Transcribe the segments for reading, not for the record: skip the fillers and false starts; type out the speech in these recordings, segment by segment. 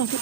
Tabi.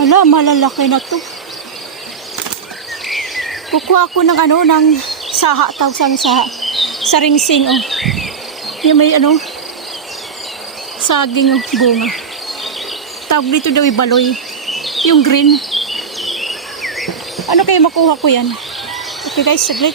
Hala, malalaki na to. Kukuha ko ng ano, ng saha, tawag sa amin saha. Sa ringsing, oh. Yung may ano, saging, oh, bunga. Tawag dito daw ibaloy. Yung green. Ano kayo makuha ko yan? Okay guys, saglit.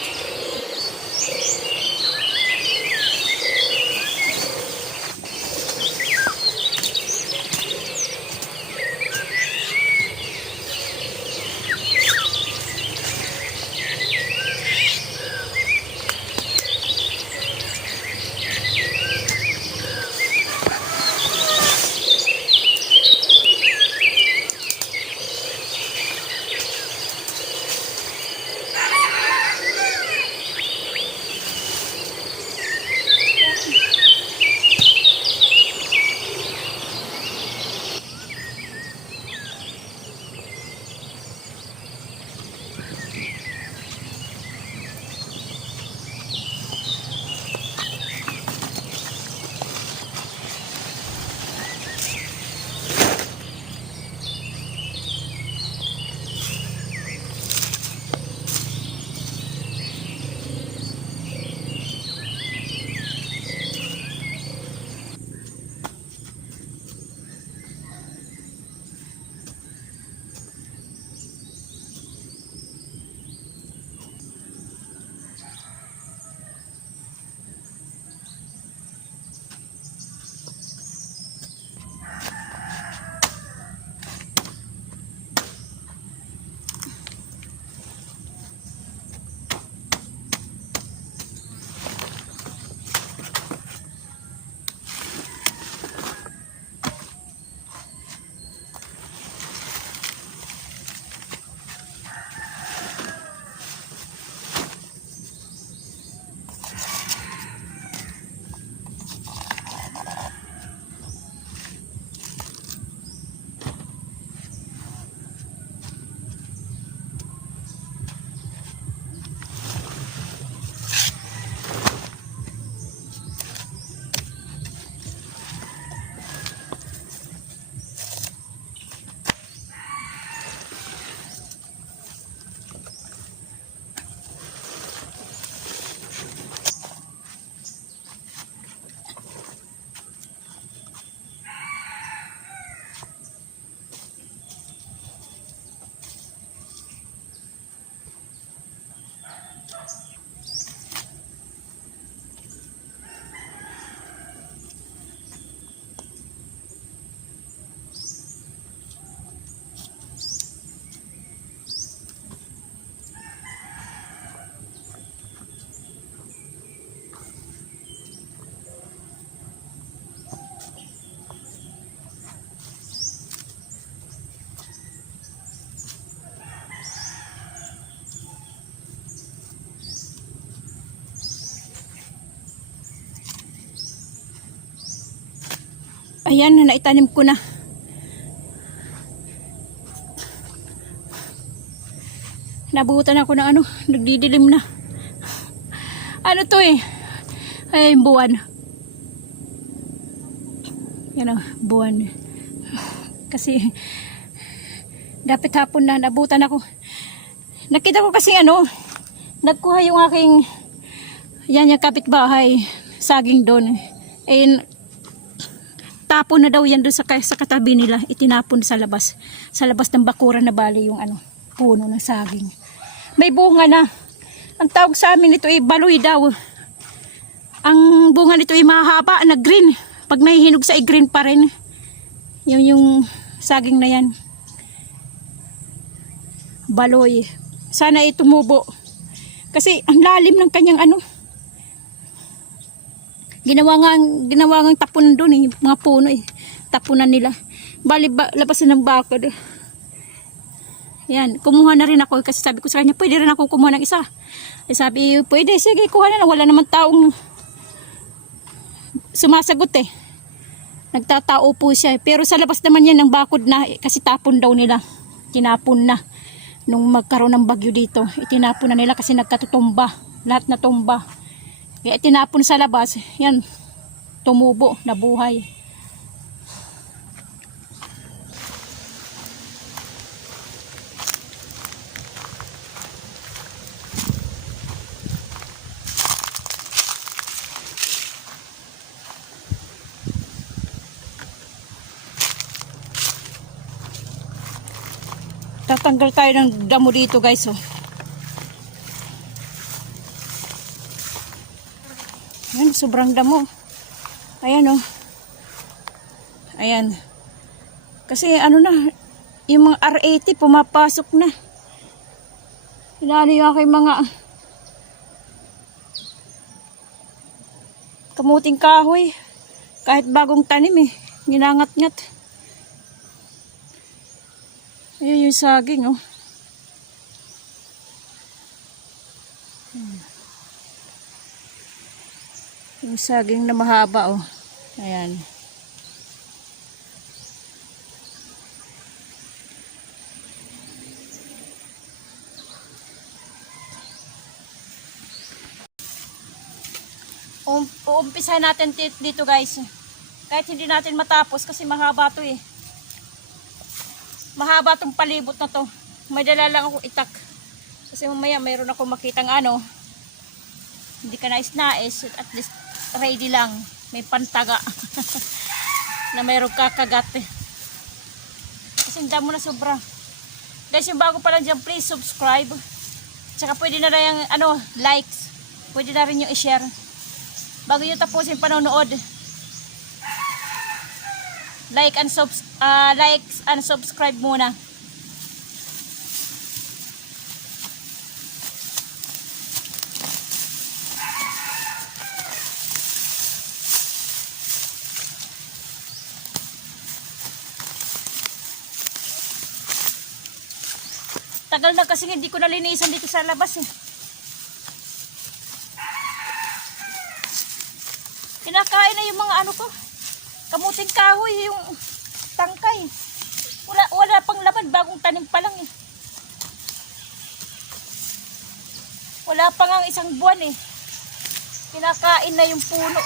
Ayan, naitanim ko na. Nabuhutan ako ng ano, nagdidilim na. Ano to eh? Ay, buwan. Yan ang buwan. Kasi, dapat hapon na, nabutan ako. Nakita ko kasi ano, nagkuha yung aking, yan yung kapitbahay, saging doon. Eh, tapon na daw yan doon sa katabi nila, itinapon sa labas ng bakuran na bali yung ano, puno ng saging. May bunga na. Ang tawag sa amin ito ay baloy daw. Ang bunga nito ay mahaba na green. Pag nahihinog sa green pa rin. Yung saging na yan. Baloy. Sana ay tumubo. Kasi ang lalim ng kanyang ano, Ginawa nga tapunan doon eh, mga puno eh. Tapunan nila. Bali, labasan ng bakod. Yan, kumuha na rin ako kasi sabi ko sa kanya, pwede rin ako kumuha ng isa. Eh, sabi, pwede, sige, kuha na lang. Wala naman taong sumasagot eh. Nagtatao po siya. Pero sa labas naman yan ng bakod na, kasi tapon daw nila. Tinapon na. Nung magkaroon ng bagyo dito, itinapon na nila kasi nagkatutumba. Lahat na tumba. Kaya itinapon sa labas, yan, tumubo, nabuhay. Tatanggal tayo ng damo dito guys oh. Ayan, sobrang damo. Ayan oh. Ayan. Kasi ano na, yung mga R80 pumapasok na. Lalo yung aking mga kamuting kahoy. Kahit bagong tanim eh, ginangat-ngat. Ayan yung saging oh. Yung saging na mahaba oh. Ayan. Uumpisahan natin dito guys. Kahit hindi natin matapos kasi mahaba to eh. Mahaba tong palibot na to. May dala lang ako itak. Kasi mamaya mayroon ako makitang ano. Hindi ka nais-nais. At least ready lang. May pantaga. Na mayroong kakagat eh. Kasi hindi mo na sobra. Guys, yung bago pa lang dyan, please subscribe. Tsaka pwede na rin yung ano, likes. Pwede na rin yung i-share. Bago nyo tapusin panonood. Likes and subscribe muna. Tagal na kasi hindi ko nalinisan dito sa labas eh. Kinakain na yung mga ano ko. Kamuting kahoy, yung tangkay. Wala pang laman, bagong tanim pa lang eh. Wala pa nga isang buwan eh. Kinakain na yung puno.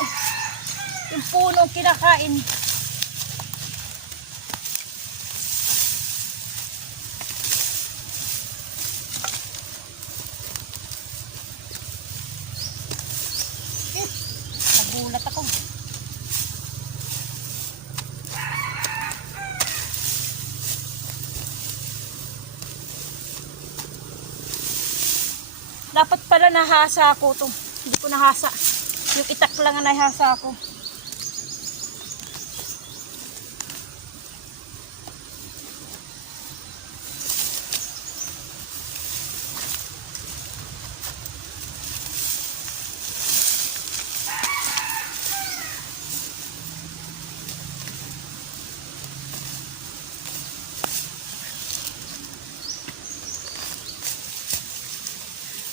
Yung puno kinakain. Nagulat ako. Dapat pala nahasa ako to. Hindi ko nahasa. Yung itak lang ang nahasa ako.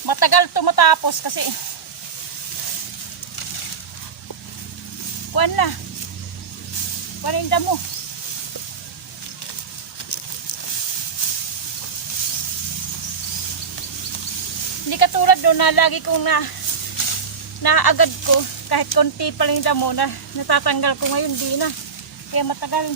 Matagal to matapos kasi kuwan na paninda mo hindi katulad doon na lagi kong naagad ko kahit konti pa lang damo na natatanggal ko ngayon di na kaya matagal.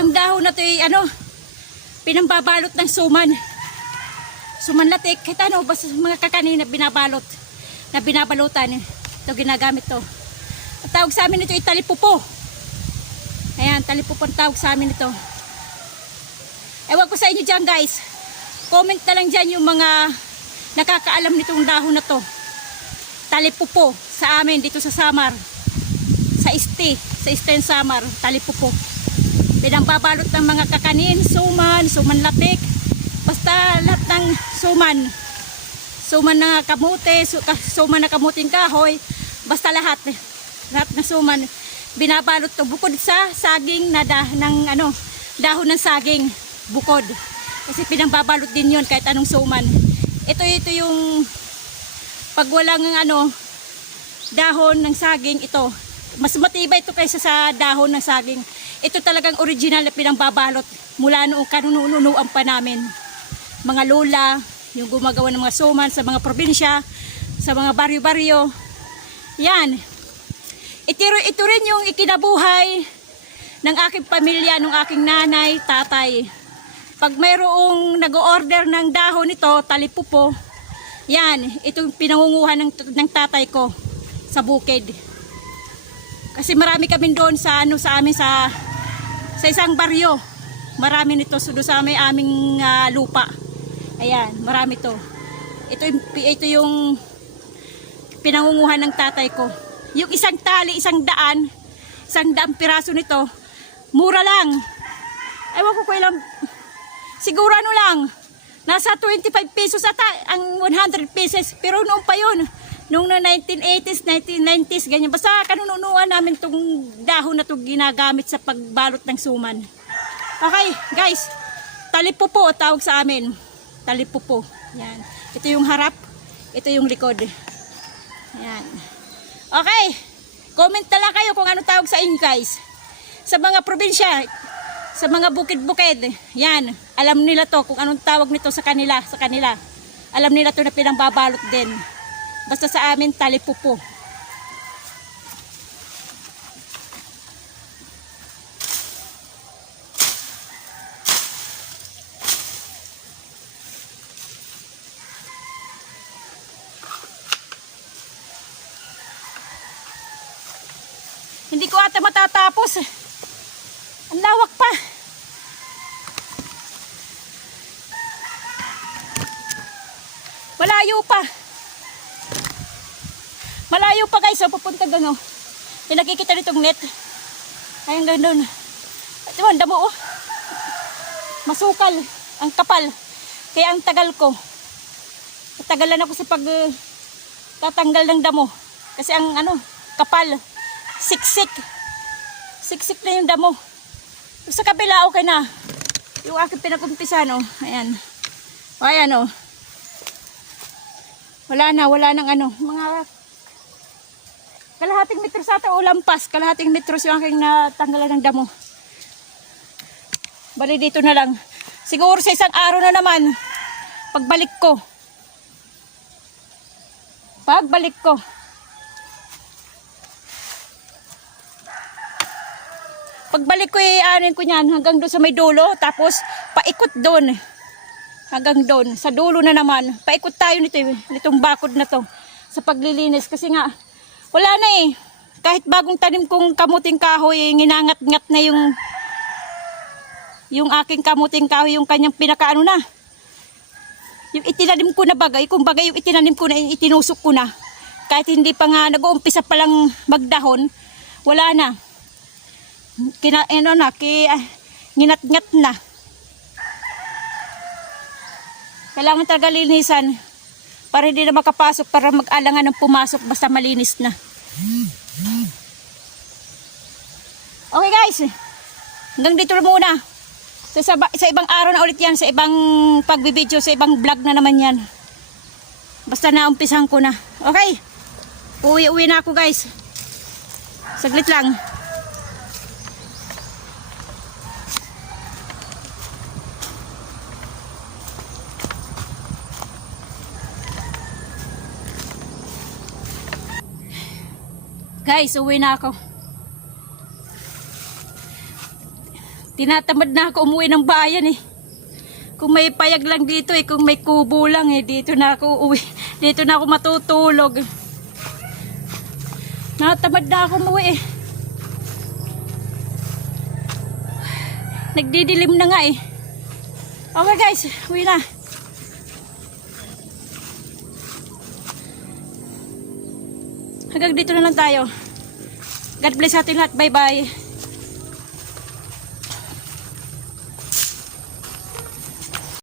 Itong dahon na to ay pinambabalot ng suman. Suman latik, kahit basta mga kakanin na binabalot, na binabalutan. Ito ginagamit to. At tawag sa amin ito ay talipupo. Ayan, talipupo ang tawag sa amin ito. Ewan ko sa inyo dyan guys. Comment na lang dyan yung mga nakakaalam nitong dahon na to. Talipupo sa amin dito sa Samar. Sa Iste Samar, talipupo. Pinambabalot ng mga kakanin, suman latik. Basta lahat ng suman na kamote, suman na kamuting kahoy, basta lahat ng suman binabalot to bukod sa saging na dahon ng saging bukod. Kasi pinambabalot din 'yon kahit anong suman. Ito yung pag walang dahon ng saging, ito mas matibay ito kaysa sa dahon ng saging. Ito talagang original na pinambabalot mula noong kanununuan pa namin. Mga lola, yung gumagawa ng mga suman sa mga probinsya, sa mga baryo-baryo. Yan. Ito rin yung ikinabuhay ng aking pamilya, ng aking nanay, tatay. Pag mayroong nag-order ng dahon nito, talipupo, yan, itong pinangunguhan ng tatay ko sa bukid. Kasi marami kami doon sa amin sa isang baryo. Marami nito doon sa aming lupa. Ayan, marami to. Ito yung pinangunguhan ng tatay ko. Yung isang tali, 100 piraso nito, mura lang. Ewan ko ilang, siguro lang, nasa 25 pesos ata ang 100 pieces. Pero noon pa yun, noong 1980s, 1990s, ganyan. Basta kanununuan namin itong dahon na ito ginagamit sa pagbalot ng suman. Okay, guys, talipupo tawag sa amin. Talipupo. Yan. Ito yung harap, ito yung likod. Yan. Okay. Comment na lang kayo kung ano tawag sa inyo guys. Sa mga probinsya, sa mga bukid-bukid, yan, alam nila to kung anong tawag nito sa kanila. Alam nila to na pinangbabalot din. Basta sa amin, talipupo. Hindi ko ata matatapos. Ang lawak pa. Malayo pa. Malayo pa guys. Pupunta doon. Pinakikita nitong net. Ay hanggang doon. At diba, ang damo oh. Masukal. Ang kapal. Kaya ang tagal ko. Tatagalan ako sa tatanggal ng damo. Kasi ang kapal. Siksik na yung damo. Sa kabila okay na. Yung aking pinakumpisa ayan. O ayan wala nang mga kalahating metro sa ata o lampas. Kalahating metro yung aking natanggalan ng damo. Bali dito na lang. Siguro sa isang araw na naman. Pagbalik ko. Pagbalik ko aanin ko niyan hanggang doon sa may dulo. Tapos paikot doon. Hanggang doon. Sa dulo na naman. Paikot tayo nitong bakod na to. Sa paglilinis. Kasi nga wala na kahit bagong tanim kong kamuting kahoy, nginangat-ngat na yung aking kamuting kahoy, yung kanyang pinakaano na. Yung itinanim ko na bagay, kung bagay yung itinanim ko na, itinusok ko na. Kahit hindi pa nga nag-uumpisa pa lang magdahon, wala na. Nginat-ngat na. Kailangan talaga linisan para hindi na makapasok, para mag-alangan ng pumasok basta malinis na. Okay guys, hanggang dito na muna. So, sa ibang araw na ulit yan, sa ibang pagbibideo, sa ibang vlog na naman yan. Basta naumpisahan ko na. Okay, uwi na ako guys. Saglit lang. Guys, uwi na ako. Tinatamad na ako umuwi ng bayan eh. Kung may payag lang dito eh, kung may kubo lang eh, dito na ako uwi. Dito na ako matutulog. Natamad na ako umuwi eh. Nagdidilim na nga eh. Okay guys, uwi na. Hanggang dito na lang tayo. God bless ating lahat. Bye bye.